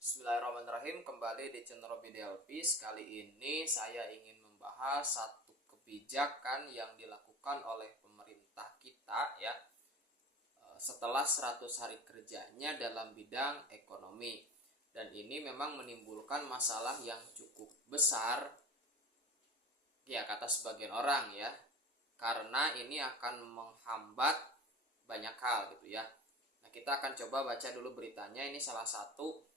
Bismillahirrahmanirrahim, kembali di channel Delpis. Kali ini saya ingin membahas satu kebijakan yang dilakukan oleh pemerintah kita ya setelah 100 hari kerjanya dalam bidang ekonomi. Dan ini memang menimbulkan masalah yang cukup besar ya kata sebagian orang ya. Karena ini akan menghambat banyak hal gitu ya. Nah, kita akan coba baca dulu beritanya. Ini salah satu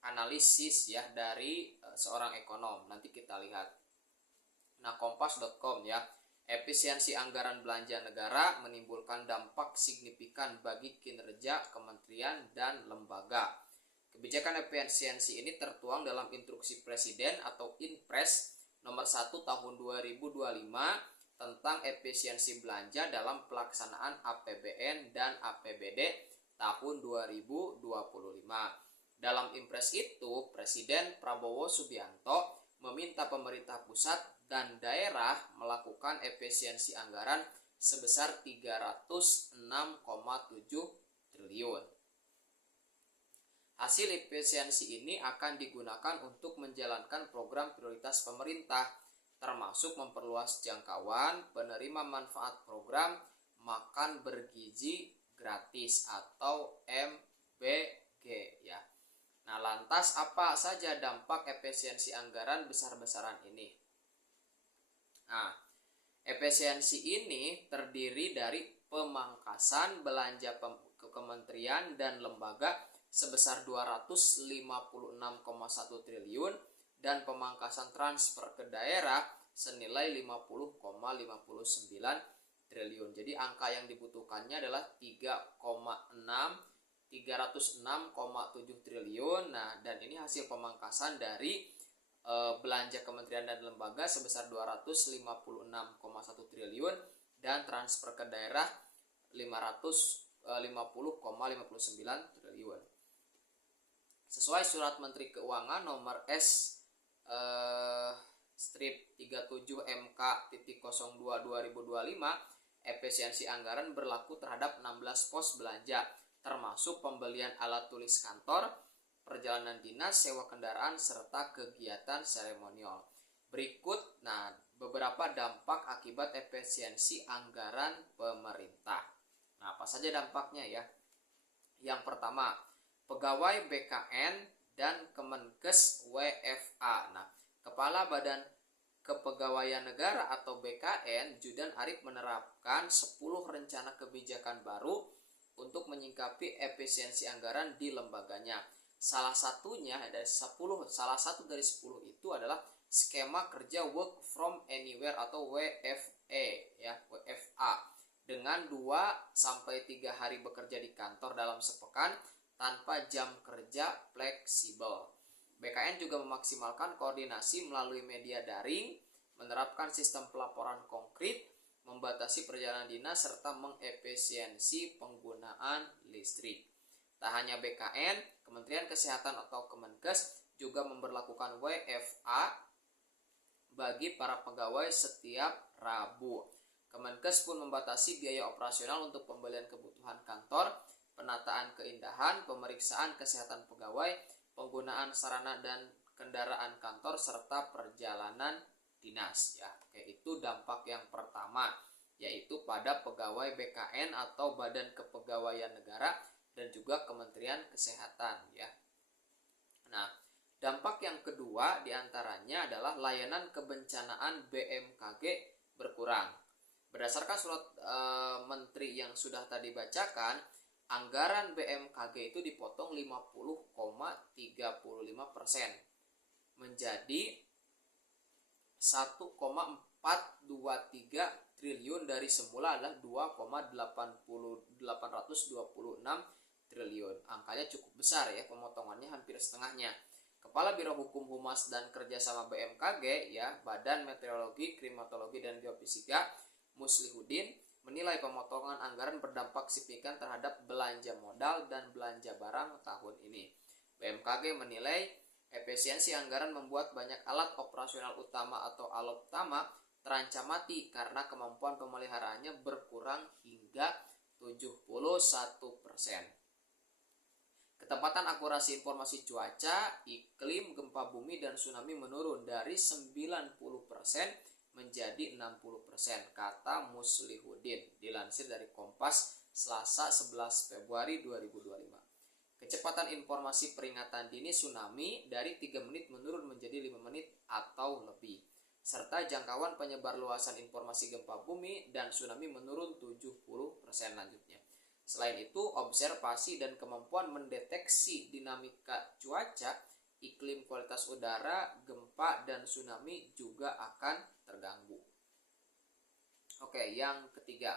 analisis ya dari seorang ekonom. Nanti kita lihat. Nah, kompas.com ya. Efisiensi anggaran belanja negara menimbulkan dampak signifikan bagi kinerja kementerian dan lembaga. Kebijakan efisiensi ini tertuang dalam Instruksi Presiden atau Inpres nomor 1 tahun 2025 tentang efisiensi belanja dalam pelaksanaan APBN dan APBD tahun 2025. Dalam Impres itu, Presiden Prabowo Subianto meminta pemerintah pusat dan daerah melakukan efisiensi anggaran sebesar 306,7 triliun. Hasil efisiensi ini akan digunakan untuk menjalankan program prioritas pemerintah, termasuk memperluas jangkauan penerima manfaat program makan bergizi gratis atau MBG ya. Nah, lantas apa saja dampak efisiensi anggaran besar-besaran ini? Nah, efisiensi ini terdiri dari pemangkasan belanja kementerian dan lembaga sebesar 256,1 triliun dan pemangkasan transfer ke daerah senilai 50,59 triliun. Jadi angka yang dibutuhkannya adalah 306,7 triliun. Nah, dan ini hasil pemangkasan dari belanja kementerian dan lembaga sebesar 256,1 triliun dan transfer ke daerah 550,59 triliun. Sesuai surat Menteri Keuangan nomor S-37 MK.02/2025, efisiensi anggaran berlaku terhadap 16 pos belanja, termasuk pembelian alat tulis kantor, perjalanan dinas, sewa kendaraan, serta kegiatan seremonial. Berikut beberapa dampak akibat efisiensi anggaran pemerintah. Nah, apa saja dampaknya ya? Yang pertama, pegawai BKN dan Kemenkes WFA. Nah, Kepala Badan Kepegawaian Negara atau BKN, Judan Arif menerapkan 10 rencana kebijakan baru untuk menyikapi efisiensi anggaran di lembaganya. Salah satu dari 10 itu adalah skema kerja work from anywhere atau WFA ya, WFA dengan 2-3 hari bekerja di kantor dalam sepekan tanpa jam kerja fleksibel. BKN juga memaksimalkan koordinasi melalui media daring, menerapkan sistem pelaporan konkret, membatasi perjalanan dinas, serta mengefisiensi penggunaan listrik. Tak hanya BKN, Kementerian Kesehatan atau Kemenkes juga memberlakukan WFA bagi para pegawai setiap Rabu. Kemenkes pun membatasi biaya operasional untuk pembelian kebutuhan kantor, penataan keindahan, pemeriksaan kesehatan pegawai, penggunaan sarana dan kendaraan kantor, serta perjalanan dinas ya. Oke, itu dampak yang pertama, yaitu pada pegawai BKN atau Badan Kepegawaian Negara dan juga Kementerian Kesehatan ya. Nah, dampak yang kedua diantaranya adalah layanan kebencanaan BMKG berkurang. Berdasarkan surat Menteri yang sudah tadi bacakan, anggaran BMKG itu dipotong 50,35% menjadi 1,423 triliun dari semula adalah 2,826 triliun. Angkanya cukup besar ya, pemotongannya hampir setengahnya. Kepala Biro Hukum Humas dan Kerjasama BMKG ya, Badan Meteorologi, Klimatologi dan Geofisika, Muslihudin, menilai pemotongan anggaran berdampak signifikan terhadap belanja modal dan belanja barang tahun ini. BMKG menilai efisiensi anggaran membuat banyak alat operasional utama atau alat utama terancam mati karena kemampuan pemeliharaannya berkurang hingga 71%. Ketepatan akurasi informasi cuaca, iklim, gempa bumi, dan tsunami menurun dari 90% menjadi 60%, kata Muslihudin, dilansir dari Kompas Selasa 11 Februari 2025. Kecepatan informasi peringatan dini tsunami dari 3 menit menurun menjadi 5 menit atau lebih, serta jangkauan penyebar luasan informasi gempa bumi dan tsunami menurun 70% lanjutnya. Selain itu, observasi dan kemampuan mendeteksi dinamika cuaca, iklim, kualitas udara, gempa, dan tsunami juga akan terganggu. Oke, yang ketiga.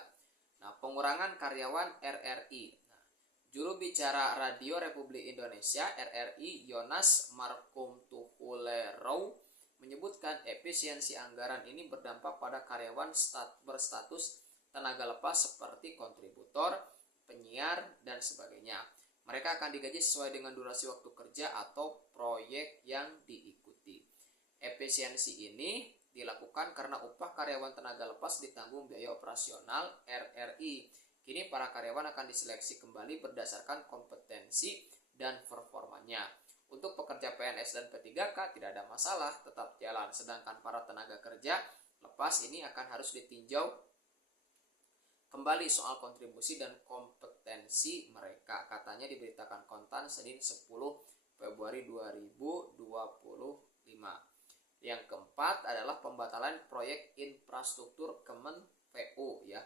Nah, pengurangan karyawan RRI. Nah, juru bicara Radio Republik Indonesia RRI Yonas Markumtuhulerou menyebutkan efisiensi anggaran ini berdampak pada karyawan berstatus tenaga lepas seperti kontributor, penyiar, dan sebagainya. Mereka akan digaji sesuai dengan durasi waktu kerja atau proyek yang diikuti. Efisiensi ini dilakukan karena upah karyawan tenaga lepas ditanggung biaya operasional RRI. Kini para karyawan akan diseleksi kembali berdasarkan kompetensi dan performanya. Untuk pekerja PNS dan P3K tidak ada masalah, tetap jalan. Sedangkan para tenaga kerja lepas ini akan harus ditinjau kembali soal kontribusi dan kompetensi mereka, katanya diberitakan Kontan Senin 10 Februari 2025. Yang keempat adalah pembatalan proyek infrastruktur Kemen PU ya.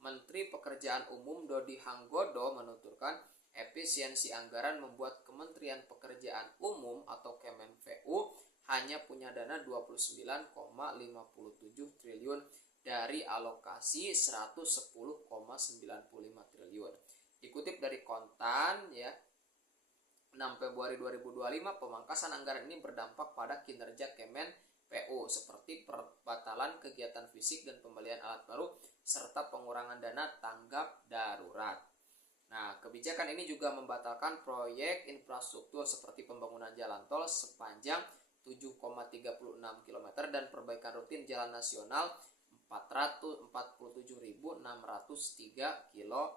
Menteri Pekerjaan Umum Dodi Hanggodo menuturkan efisiensi anggaran membuat Kementerian Pekerjaan Umum atau Kemen PU hanya punya dana 29,57 triliun dari alokasi 110,95 triliun. Dikutip dari Kontan ya, 6 Februari 2025, pemangkasan anggaran ini berdampak pada kinerja Kemen PU seperti perbatalan kegiatan fisik dan pembelian alat baru serta pengurangan dana tanggap darurat. Nah, kebijakan ini juga membatalkan proyek infrastruktur seperti pembangunan jalan tol sepanjang 7,36 km dan perbaikan rutin jalan nasional 447.603 km.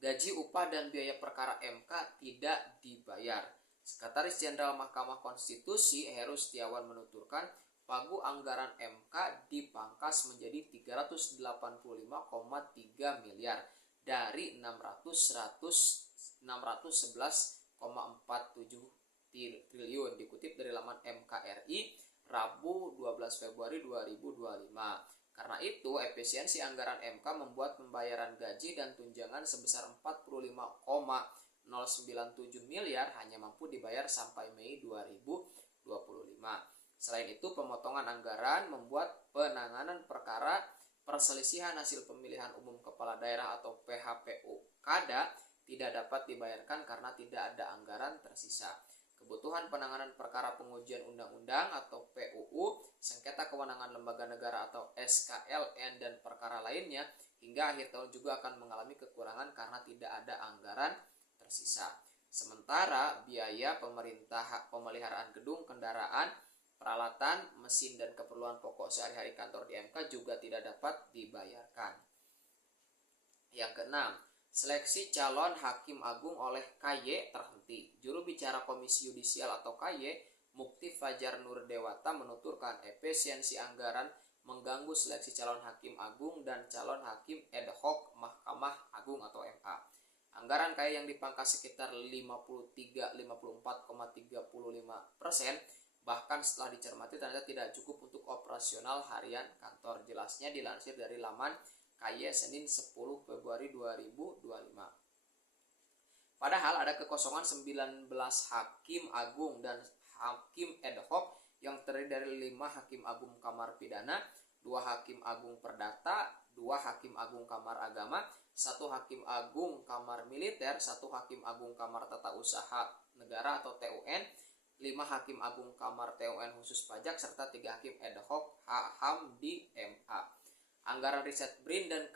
Gaji, upah, dan biaya perkara MK tidak dibayar. Sekretaris Jenderal Mahkamah Konstitusi Heru Setiawan menuturkan pagu anggaran MK dipangkas menjadi 385,3 miliar dari 611,47 triliun, dikutip dari laman MKRI Rabu 12 Februari 2025. Karena itu, efisiensi anggaran MK membuat pembayaran gaji dan tunjangan sebesar 45,097 miliar hanya mampu dibayar sampai Mei 2025. Selain itu, pemotongan anggaran membuat penanganan perkara perselisihan hasil pemilihan umum kepala daerah atau PHPU-Kada tidak dapat dibayarkan karena tidak ada anggaran tersisa. Kebutuhan penanganan perkara pengujian undang-undang atau PUU, sengketa kewenangan lembaga negara atau SKLN, dan perkara lainnya hingga akhir tahun juga akan mengalami kekurangan karena tidak ada anggaran tersisa. Sementara biaya pemeliharaan gedung, kendaraan, peralatan, mesin, dan keperluan pokok sehari-hari kantor di MK juga tidak dapat dibayarkan. Yang keenam, seleksi calon hakim agung oleh KY terhenti. Juru bicara Komisi Yudisial atau KY, Mukti Fajar Nurdewata menuturkan efisiensi anggaran mengganggu seleksi calon hakim agung dan calon hakim ad hoc Mahkamah Agung atau MA. Anggaran KY yang dipangkas sekitar 54,35%, bahkan setelah dicermati ternyata tidak cukup untuk operasional harian kantor. Jelasnya dilansir dari laman KY Senin 10 Februari 2025. Padahal ada kekosongan 19 hakim agung dan hakim ad hoc yang terdiri dari 5 hakim agung kamar pidana, 2 hakim agung perdata, 2 hakim agung kamar agama, 1 hakim agung kamar militer, 1 hakim agung kamar tata usaha negara atau TUN, 5 hakim agung kamar TUN khusus pajak, serta 3 hakim ad hoc HAM di MA. Anggaran riset BRIN dan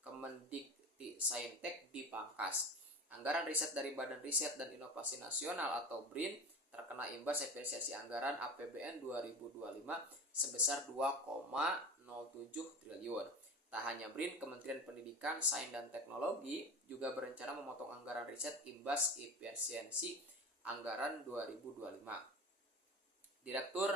Kemendikti Saintek dipangkas. Anggaran riset dari Badan Riset dan Inovasi Nasional atau BRIN terkena imbas efisiensi anggaran APBN 2025 sebesar 2,07 triliun. Tak hanya BRIN, Kementerian Pendidikan, Sains dan Teknologi juga berencana memotong anggaran riset imbas efisiensi anggaran 2025. Direktur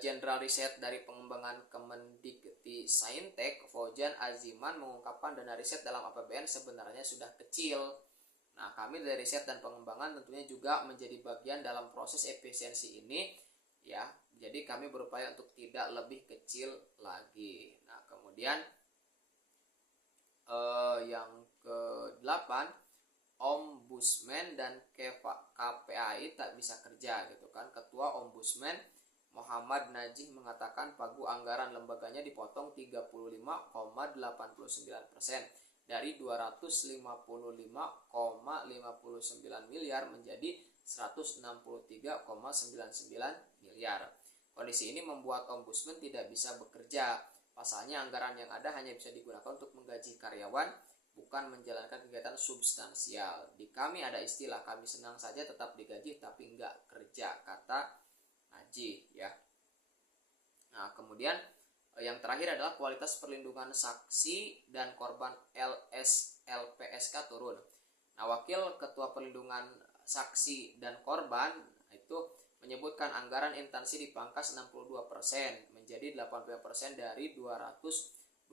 Jenderal Riset dari Pengembangan Kemendikti Saintek, Fauzan Aziman, mengungkapkan dana riset dalam APBN sebenarnya sudah kecil. Nah, kami dari riset dan pengembangan tentunya juga menjadi bagian dalam proses efisiensi ini, ya. Jadi kami berupaya untuk tidak lebih kecil lagi. Nah, kemudian yang ke-8, Ombudsman dan KPAI tak bisa kerja gitu kan. Ketua Ombudsman Muhammad Najih mengatakan pagu anggaran lembaganya dipotong 35,89% dari 255,59 miliar menjadi 163,99 miliar. Kondisi ini membuat Ombudsman tidak bisa bekerja. Pasalnya anggaran yang ada hanya bisa digunakan untuk menggaji karyawan, bukan menjalankan kegiatan substansial. Di kami ada istilah kami senang saja tetap digaji tapi enggak kerja, kata Najih, ya. Nah, kemudian yang terakhir adalah kualitas perlindungan saksi dan korban LPSK turun. Nah, Wakil Ketua Perlindungan Saksi dan Korban itu menyebutkan anggaran instansi dipangkas 62% menjadi 85% dari 229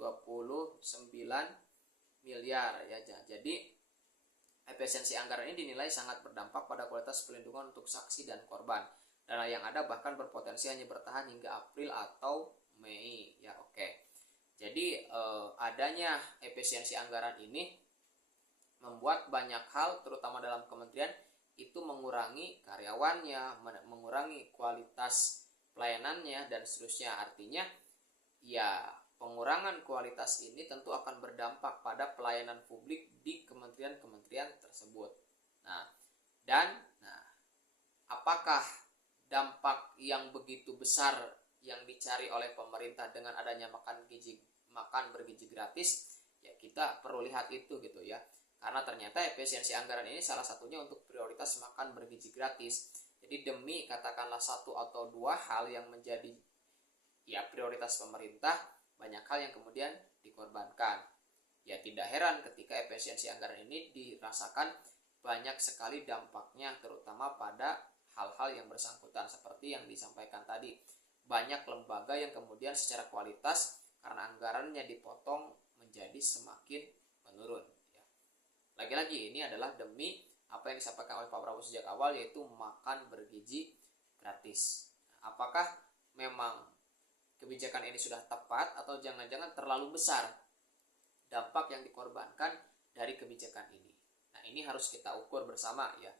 miliar ya. Jadi efisiensi anggaran ini dinilai sangat berdampak pada kualitas perlindungan untuk saksi dan korban. Dana yang ada bahkan berpotensi hanya bertahan hingga April atau Mei, ya. Oke. Jadi adanya efisiensi anggaran ini membuat banyak hal, terutama dalam kementerian, itu mengurangi karyawannya, mengurangi kualitas pelayanannya dan seterusnya. Artinya, ya, pengurangan kualitas ini tentu akan berdampak pada pelayanan publik di kementerian-kementerian tersebut. Nah, apakah dampak yang begitu besar yang dicari oleh pemerintah dengan adanya makan bergizi gratis? Ya, kita perlu lihat itu gitu ya. Karena ternyata efisiensi anggaran ini salah satunya untuk prioritas makan bergizi gratis. Jadi demi katakanlah satu atau dua hal yang menjadi ya prioritas pemerintah, banyak hal yang kemudian dikorbankan. Ya, tidak heran ketika efisiensi anggaran ini dirasakan banyak sekali dampaknya, terutama pada hal-hal yang bersangkutan seperti yang disampaikan tadi. Banyak lembaga yang kemudian secara kualitas karena anggarannya dipotong menjadi semakin menurun. Ya. Lagi-lagi ini adalah demi apa yang disampaikan oleh Pak Prabowo sejak awal, yaitu makan bergizi gratis. Nah, apakah memang kebijakan ini sudah tepat atau jangan-jangan terlalu besar dampak yang dikorbankan dari kebijakan ini? Nah, ini harus kita ukur bersama ya.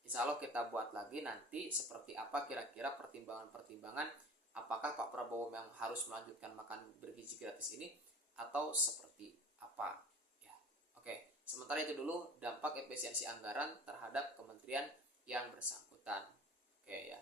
Insya Allah kita buat lagi nanti seperti apa kira-kira pertimbangan-pertimbangan, apakah Pak Prabowo yang harus melanjutkan makan bergizi gratis ini atau seperti apa ya. Oke, sementara itu dulu dampak efisiensi anggaran terhadap kementerian yang bersangkutan. Oke ya.